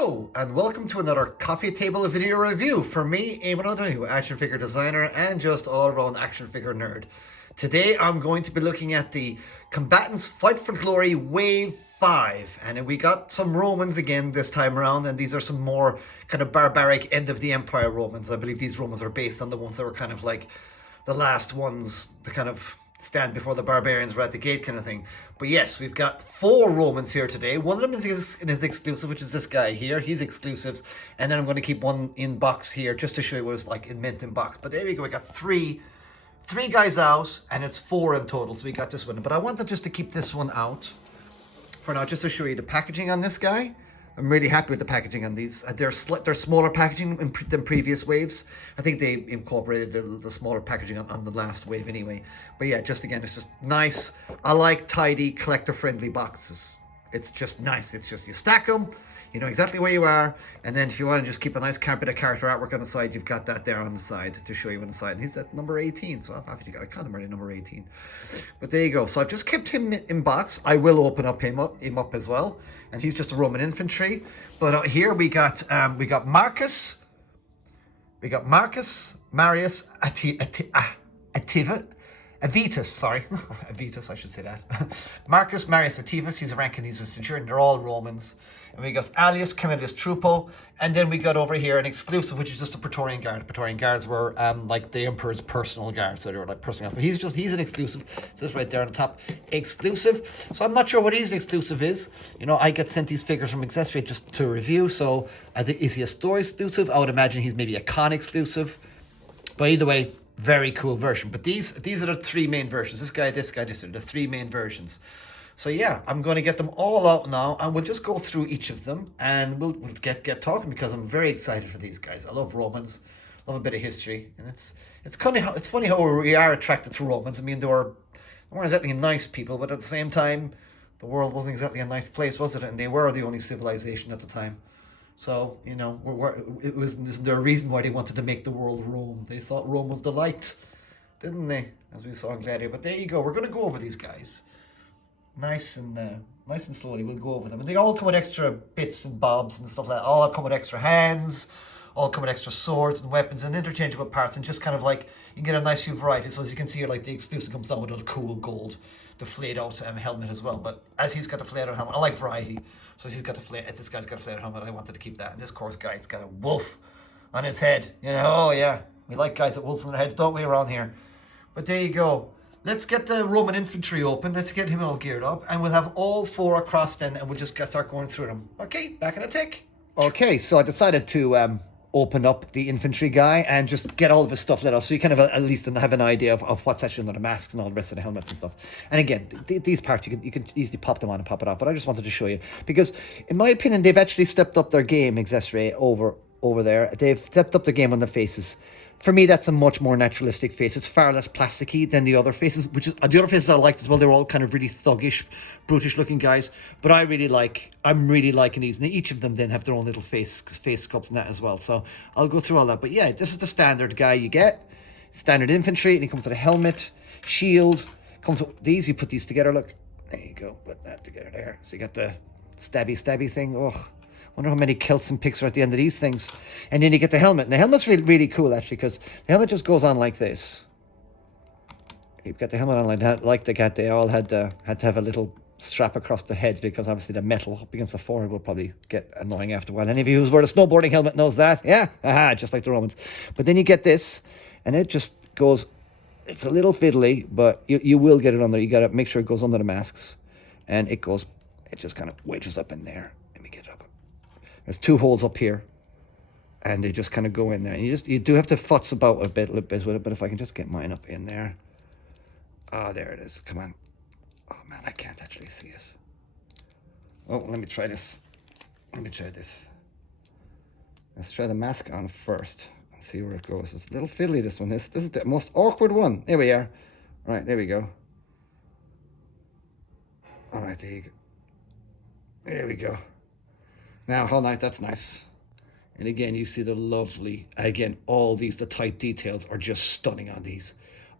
Hello and welcome to another coffee table video review for me, Eamon O'Donoghue, action figure designer and just all-around action figure nerd. Today I'm going to be looking at the Combatants Fight for Glory Wave 5, and we got some Romans again this time around, and these are some more kind of barbaric end of the Empire Romans. I believe these Romans are based on the ones that were kind of like the last ones, the kind of stand before the barbarians were at the gate kind of thing. But yes, we've got 4 Romans here today. One of them is exclusive, which is this guy here. He's exclusive. And then I'm going to keep one in box here just to show you what it's like in mint in box. But there we go. We got three guys out, and it's 4 in total. So we got this one. But I wanted just to keep this one out for now, just to show you the packaging on this guy. I'm really happy with the packaging on these. They're smaller packaging than previous waves. I think they incorporated the smaller packaging on the last wave anyway. But yeah, just again, it's just nice. I like tidy, collector-friendly boxes. It's just nice. It's just you stack them, you know exactly where you are, and then if you want to just keep a nice bit of character artwork on the side, you've got that there on the side to show you on the side. And he's at number 18, so I've actually got a kind of already number 18. But there you go. So I've just kept him in box. I will open him up as well, and he's just a Roman infantry. But here we got Marcus. We got Marcus Marius Avitus, sorry. Avitus, I should say that. Marcus Marius Ativus, he's a rank and he's a centurion. They're all Romans. And we got Alius Camillus Trupo. And then we got over here an exclusive, which is just a Praetorian Guard. Praetorian Guards were like the Emperor's personal guard. So they were like personal. But he's an exclusive. So this right there on the top, exclusive. So I'm not sure what his exclusive is. You know, I get sent these figures from XexRay just to review. So I think, is he a store exclusive? I would imagine he's maybe a con exclusive. But either way, very cool version. But these are the 3 main versions. This guy, this are the 3 main versions. So yeah, I'm going to get them all out now, and we'll just go through each of them, and we'll get talking, because I'm very excited for these guys. I love Romans, love a bit of history, and it's funny how we are attracted to Romans. I mean, they weren't exactly nice people, but at the same time, the world wasn't exactly a nice place, was it? And they were the only civilization at the time. So, you know, isn't there a reason why they wanted to make the world Rome? They thought Rome was the light, didn't they? As we saw in Gladiator. But there you go. We're going to go over these guys. Nice and slowly. We'll go over them. And they all come with extra bits and bobs and stuff like that. All come with extra hands. All come with extra swords and weapons and interchangeable parts. And just kind of like, you can get a nice few varieties. So as you can see here, like the exclusive comes down with a cool gold, the flayed out helmet as well. But as he's got the flayed out helmet, I like variety. So he's got this guy's got a flayed out helmet. I wanted to keep that. And this course guy's got a wolf on his head. You know, oh yeah. We like guys with wolves on their heads, don't we, around here? But there you go. Let's get the Roman infantry open. Let's get him all geared up. And we'll have all 4 across then, and we'll just start going through them. Okay, back in a tick. Okay, so I decided to open up the infantry guy and just get all of his stuff lit up, so you kind of at least have an idea of what's actually under the masks and all the rest of the helmets and stuff. And again, these parts, you can easily pop them on and pop it off, but I just wanted to show you, because in my opinion, they've actually stepped up their game, XexRay, over there. They've stepped up the game on the faces. For me, that's a much more naturalistic face. It's far less plasticky than the other faces, which is the other faces I liked as well. They're all kind of really thuggish, brutish looking guys. But I'm really liking these. And each of them then have their own little face sculpts and that as well. So I'll go through all that. But yeah, this is the standard guy you get. Standard infantry, and he comes with a helmet, shield. Comes with these, you put these together, look. There you go, put that together there. So you got the stabby thing. Oh, wonder how many kilts and picks are at the end of these things. And then you get the helmet. And the helmet's really cool, actually, because the helmet just goes on like this. You've got the helmet on like that, like they all had to have a little strap across the head, because obviously the metal up against the forehead will probably get annoying after a while. Any of you who's wearing a snowboarding helmet knows that. Yeah? Aha, just like the Romans. But then you get this, and it just goes, it's a little fiddly, but you will get it on there. You got to make sure it goes under the masks. And it just kind of wedges up in there. Let me get it up. There's 2 holes up here, and they just kind of go in there. And you do have to futz about a little bit with it, but if I can just get mine up in there. Ah, there it is. Come on. Oh man, I can't actually see it. Oh, let me try this. Let's try the mask on first and see where it goes. It's a little fiddly, this one. This is the most awkward one. There we are. Right, there we go. All right, there you go. There we go. Now, how nice, that's nice. And again, you see the lovely, again, all these, the tight details are just stunning on these.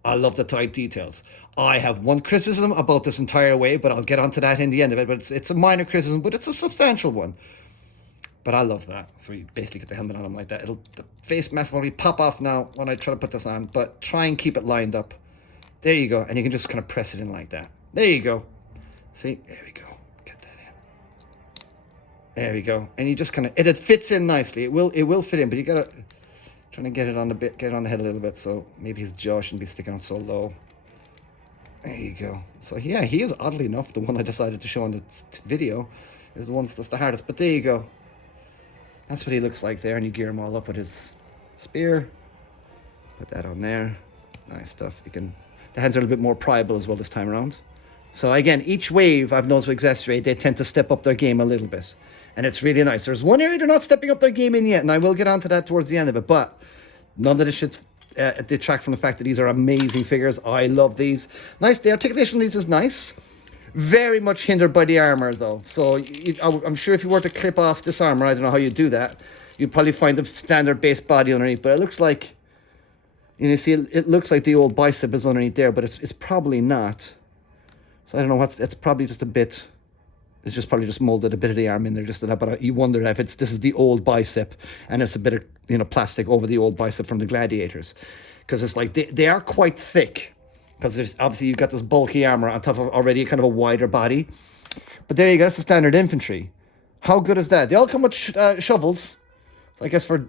I love the tight details. I have one criticism about this entire way, but I'll get onto that in the end of it. But it's a minor criticism, but it's a substantial one. But I love that. So you basically get the helmet on him like that. The face mask will pop off now when I try to put this on, but try and keep it lined up. There you go. And you can just kind of press it in like that. There you go. See? There we go. Get that in. There we go. And you just kind of, it fits in nicely. It will fit in, but you gotta, trying to get it on the head a little bit, so maybe his jaw shouldn't be sticking out so low. There you go. So yeah, he is, oddly enough, the one I decided to show on the video is the one that's the hardest. But there you go. That's what he looks like there, and you gear him all up with his spear. Put that on there. Nice stuff. You can. The hands are a little bit more pliable as well this time around. So again, each wave I've noticed with XexRay, they tend to step up their game a little bit, and it's really nice. There's one area they're not stepping up their game in yet, and I will get onto that towards the end of it. But none of this shit's detract from the fact that these are amazing figures. I love these. Nice. The articulation of these is nice. Very much hindered by the armor, though. So I'm sure if you were to clip off this armor, I don't know how you'd do that. You'd probably find the standard base body underneath. But it looks like, you see, it looks like the old bicep is underneath there, but it's probably not. So I don't know it's probably just a bit. It's just probably just molded a bit of the arm in there, just that. But you wonder if this is the old bicep, and it's a bit of plastic over the old bicep from the gladiators, because it's like they are quite thick. Because there's obviously you've got this bulky armor on top of already kind of a wider body. But there you go, that's the standard infantry. How good is that? They all come with shovels, I guess, for,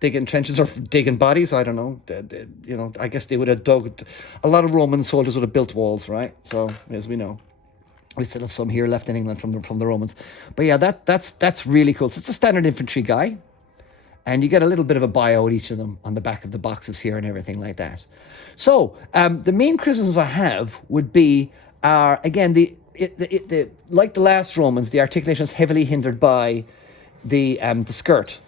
digging trenches or digging bodies. I don't know. I guess they would have dug. A lot of Roman soldiers would have built walls, right? So, as we know. We still have some here left in England from the Romans. But yeah, that's really cool. So it's a standard infantry guy. And you get a little bit of a bio at each of them on the back of the boxes here and everything like that. So the main criticisms I have would be, again, like the last Romans, the articulation is heavily hindered by the skirt.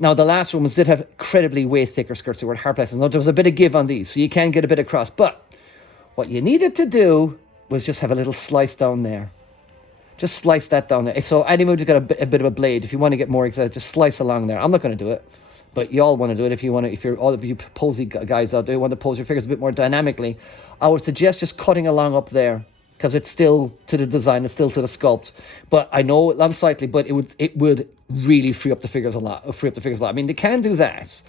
Now, the last Romans did have incredibly way thicker skirts. They were hard places. Now, there was a bit of give on these, so you can get a bit across. But what you needed to do was just have a little slice down there. Just slice that down there. If so, anyone who's got a bit of a blade, if you want to get more exact, just slice along there. I'm not going to do it, but you all want to do it. If you're all of you posy guys out there who want to pose your figures a bit more dynamically, I would suggest just cutting along up there, because it's still to the design, it's still to the sculpt. But I know it's unsightly, but it would really free up the figures a lot. I mean, they can do that.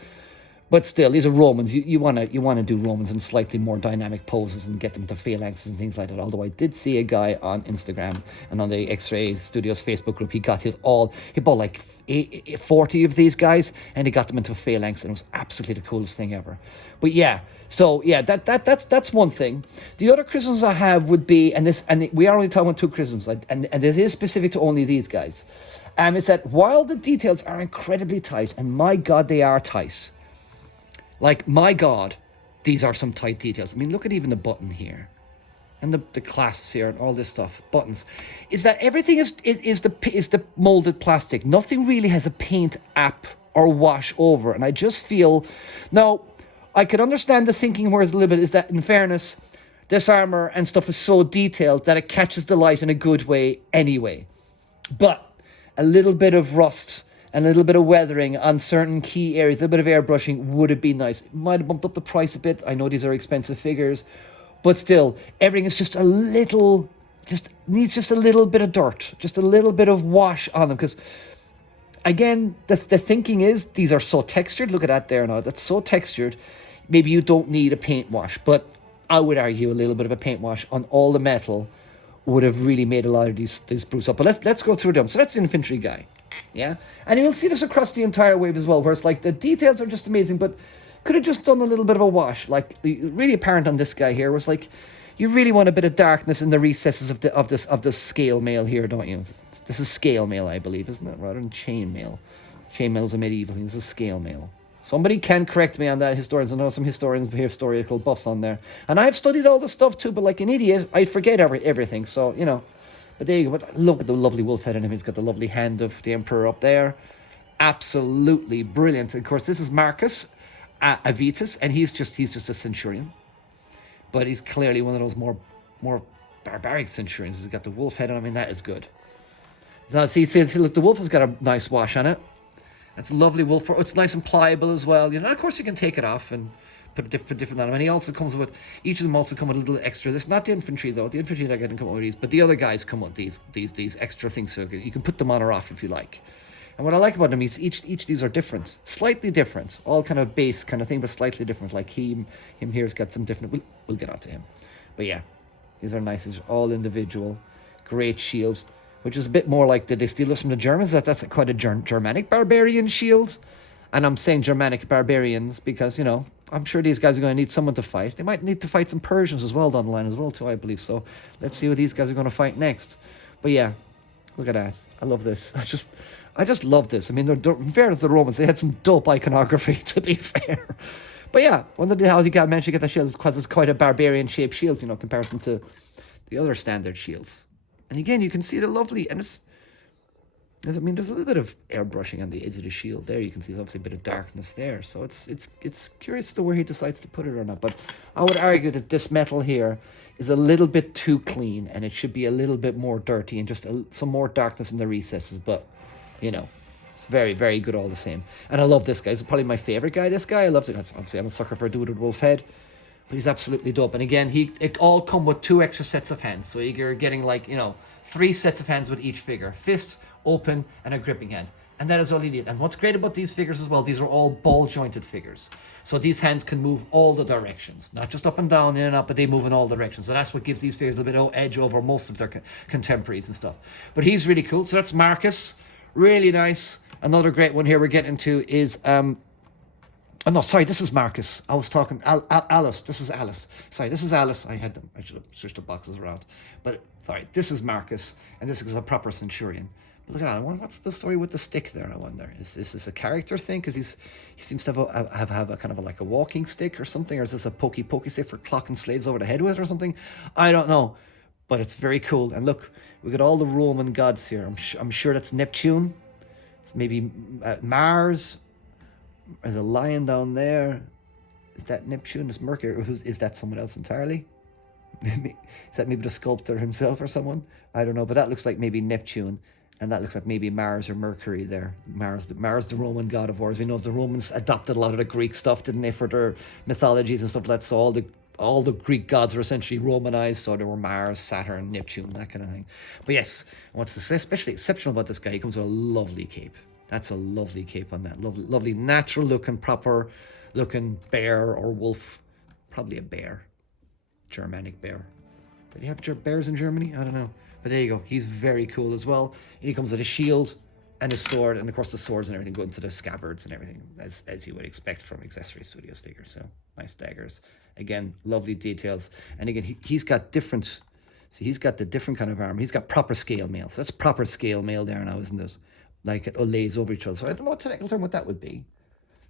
But still, these are Romans. You want to do Romans in slightly more dynamic poses and get them to phalanxes and things like that. Although I did see a guy on Instagram and on the XexRay Studios Facebook group, he bought like 40 of these guys, and he got them into a phalanx, and it was absolutely the coolest thing ever. But yeah, so yeah, that's one thing. The other criticisms I have would be, and we are only talking about two criticisms, and this is specific to only these guys, is that while the details are incredibly tight, and my God, they are tight. Like, my God, these are some tight details. I mean, look at even the button here. And the clasps here and all this stuff. Buttons. Is that everything is the molded plastic. Nothing really has a paint app or wash over. And I just feel... Now, I could understand the thinking whereas a little bit is that, in fairness, this armor and stuff is so detailed that it catches the light in a good way anyway. But a little bit of rust... and a little bit of weathering on certain key areas, a little bit of airbrushing would have been nice. It might have bumped up the price a bit. I know these are expensive figures, but still, everything is needs just a little bit of dirt, just a little bit of wash on them. Because, again, the thinking is these are so textured. Look at that there now. That's so textured. Maybe you don't need a paint wash, but I would argue a little bit of a paint wash on all the metal would have really made a lot of these spruce up. But let's go through them. So that's the infantry guy. Yeah, and you'll see this across the entire wave as well, where it's like the details are just amazing, but could have just done a little bit of a wash. Like, really apparent on this guy here was like, you really want a bit of darkness in the recesses of this scale mail here, don't you? This is scale mail, I believe, isn't it? Rather than chain mail. Chain mail is a medieval thing. This is scale mail. Somebody can correct me on that. Historians, I know some historical buffs on there, and I've studied all this stuff too. But like an idiot, I forget everything. So But there you go. But look at the lovely wolf head on him. He's got the lovely hand of the emperor up there. Absolutely brilliant. Of course, this is Marcus Avitus, and he's just a centurion. But he's clearly one of those more barbaric centurions. He's got the wolf head on him. I mean, that is good. Now, see, look, the wolf has got a nice wash on it. It's a lovely wolf. It's nice and pliable as well. Of course, you can take it off and put different on him. And he also comes with, each of them also come with a little extra. This is not the infantry though. The infantry that come with these, but the other guys come with these extra things. So you can put them on or off if you like. And what I like about them is each of these are different, slightly different, all kind of base kind of thing, but slightly different. Like him here's got some different. We'll get onto him, but yeah, these are nice. These are all individual, great shield, which is a bit more like, did they steal this from the Germans? That's quite a Germanic barbarian shield, and I'm saying Germanic barbarians because, you know, I'm sure these guys are going to need someone to fight. They might need to fight some Persians as well down the line as well too, I believe. So let's see what these guys are going to fight next. But yeah, look at that. I love this. I just love this. I mean, in fairness to the Romans, they had some dope iconography, to be fair. But yeah, wondered how he managed to get that shield, because it's quite a barbarian-shaped shield, you know, in comparison to the other standard shields. And again, you can see the lovely, and there's a little bit of airbrushing on the edge of the shield there. You can see there's obviously a bit of darkness there. So it's curious to where he decides to put it or not. But I would argue that this metal here is a little bit too clean, and it should be a little bit more dirty and just some more darkness in the recesses. But, you know, it's very, very good all the same. And I love this guy. He's probably my favorite guy, this guy. I love it. Obviously, I'm a sucker for a dude with a wolf head. But he's absolutely dope. And again, it all come with 2 extra sets of hands. So you're getting, like, you know, 3 sets of hands with each figure. Fist, open, and a gripping hand. And that is all you need. And what's great about these figures as well, these are all ball-jointed figures. So these hands can move all the directions. Not just up and down, in and out, but they move in all directions. So that's what gives these figures a little bit of edge over most of their contemporaries and stuff. But he's really cool. So that's Marcus. Really nice. Another great one here we're getting to is... Oh, no, sorry, this is Marcus. I was talking... Alice. This is Alice. Sorry, this is Alice. I should have switched the boxes around. But, sorry, this is Marcus. And this is a proper centurion. But look at that. I wonder, what's the story with the stick there, I wonder? Is this a character thing? Because he seems to have a kind of like a walking stick or something. Or is this a pokey stick for clocking slaves over the head with or something? I don't know. But it's very cool. And look, we got all the Roman gods here. I'm sure that's Neptune. It's maybe Mars. There's a lion down there. Is that Neptune? Is Mercury? Or is that someone else entirely? Maybe, is that maybe the sculptor himself or someone? I don't know. But that looks like maybe Neptune. And that looks like maybe Mars or Mercury there. Mars, the Roman god of war. As we know, the Romans adopted a lot of the Greek stuff, didn't they, for their mythologies and stuff like that. So all the Greek gods were essentially Romanized. So there were Mars, Saturn, Neptune, that kind of thing. But yes, what's especially exceptional about this guy, he comes with a lovely cape. That's a lovely cape on that. Lovely natural looking, proper looking bear or wolf. Probably a bear. Germanic bear. Did he have bears in Germany? I don't know. But there you go. He's very cool as well. And he comes with a shield and a sword. And of course the swords and everything go into the scabbards and everything, as you would expect from XexRay Studios figures. So nice daggers. Again, lovely details. And again, he's got different... See, he's got the different kind of armor. He's got proper scale mail. So that's proper scale mail there now, isn't it? Like it all lays over each other. So I don't know what technical term what that would be.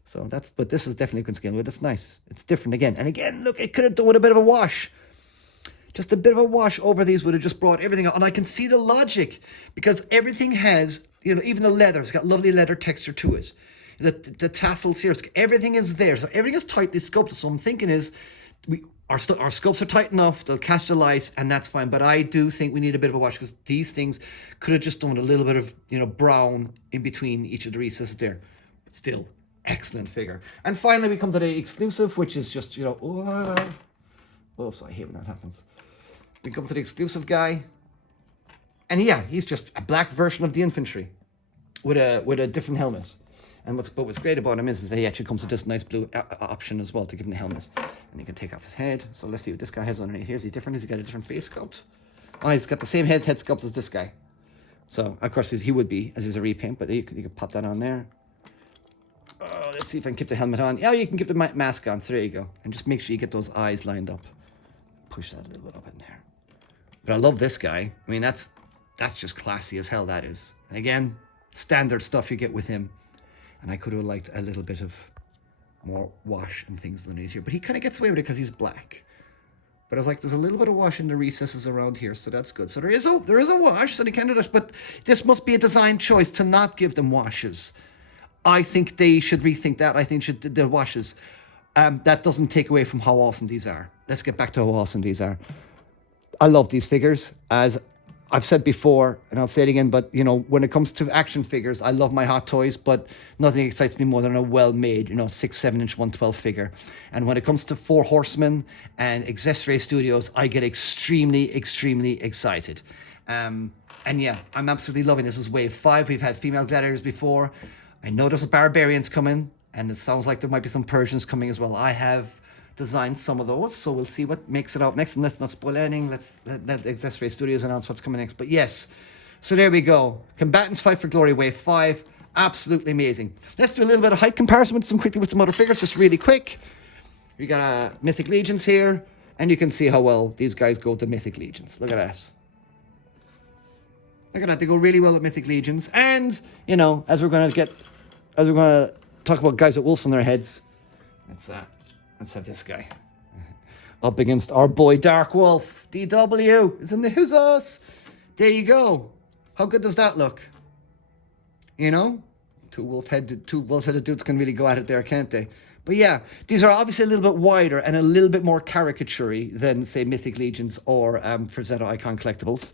So but this is definitely good scale, but it's nice. It's different again. And again, look, it could have done with a bit of a wash. Just a bit of a wash over these would have just brought everything out. And I can see the logic, because everything has, you know, even the leather, it's got lovely leather texture to it. The tassels here, everything is there. So everything is tightly sculpted. So I'm thinking is, our sculpts are tight enough, they'll catch the light, and that's fine. But I do think we need a bit of a wash, because these things could have just done a little bit of, you know, brown in between each of the recesses there. But still, excellent figure. And finally, we come to the exclusive, which is just, you know, oh, so I hate when that happens. We come to the exclusive guy, and yeah, he's just a black version of the infantry with a different helmet. And what's great about him is that he actually comes with this nice blue option as well to give him the helmet. And he can take off his head. So let's see what this guy has underneath here. Is he different? Has he got a different face sculpt? Oh, he's got the same head sculpt as this guy. So, of course, he would be, as he's a repaint, but you can pop that on there. Oh, let's see if I can keep the helmet on. Yeah, you can keep the mask on. So there you go. And just make sure you get those eyes lined up. Push that a little bit up in there. But I love this guy. I mean, that's just classy as hell, that is. And again, standard stuff you get with him. And I could have liked a little bit of more wash and things underneath here. But he kind of gets away with it because he's black. But I was like, there's a little bit of wash in the recesses around here, so that's good. So there is a wash, so they can do this. But this must be a design choice to not give them washes. I think they should rethink that. I think the washes. That doesn't take away from how awesome these are. Let's get back to how awesome these are. I love these figures, as I've said before, and I'll say it again, but, you know, when it comes to action figures, I love my Hot Toys, but nothing excites me more than a well-made, 6-7-inch 112 figure. And when it comes to Four Horsemen and XexRay Studios, I get extremely, extremely excited. And yeah, I'm absolutely loving this. This is wave 5. We've had female gladiators before. I know there's a barbarians coming, and it sounds like there might be some Persians coming as well. I have designed some of those, so we'll see what makes it out next. And let's not spoil anything. Let XexRay Studios announce what's coming next. But yes, so there we go. Combatants Fight for Glory wave 5. Absolutely amazing. Let's do a little bit of height comparison with some other figures, just really quick. We got Mythic Legions here, and you can see how well these guys go with the Mythic Legions. Look at that. Look at that. They go really well with Mythic Legions. And, you know, as we're going to talk about guys with wolves on their heads, let's have this guy up against our boy Dark Wolf. DW is in the huzzas. There you go. How good does that look? You know, two wolf-headed dudes can really go at it there, can't they? But yeah, these are obviously a little bit wider and a little bit more caricature-y than, say, Mythic Legions or Frazetta Icon Collectibles.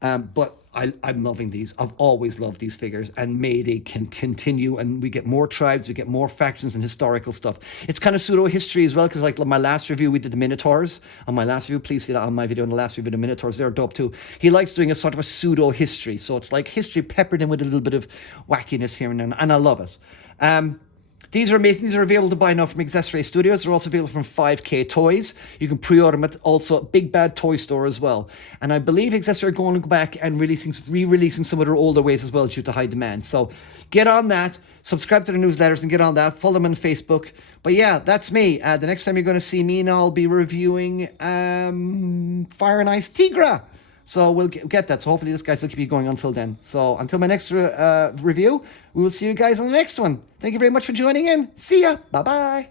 But I'm loving these. I've always loved these figures, and may they can continue, and we get more tribes, we get more factions and historical stuff. It's kind of pseudo-history as well, because like my last review, we did the Minotaurs. On my last review, please see that on my video, on the last review, the Minotaurs, they're dope too. He likes doing a sort of a pseudo-history, so it's like history peppered in with a little bit of wackiness here and there, and I love it. These are amazing. These are available to buy now from XexRay Studios. They're also available from 5K Toys. You can pre-order them at also Big Bad Toy Store as well. And I believe XexRay are going to go back and re-releasing some of their older ways as well due to high demand. So get on that. Subscribe to their newsletters and get on that. Follow them on Facebook. But yeah, that's me. The next time you're going to see me, I'll be reviewing Fire and Ice Tigra. So we'll get that. So hopefully this guys will keep you going until then. So until my next review, we will see you guys on the next one. Thank you very much for joining in. See ya. Bye-bye.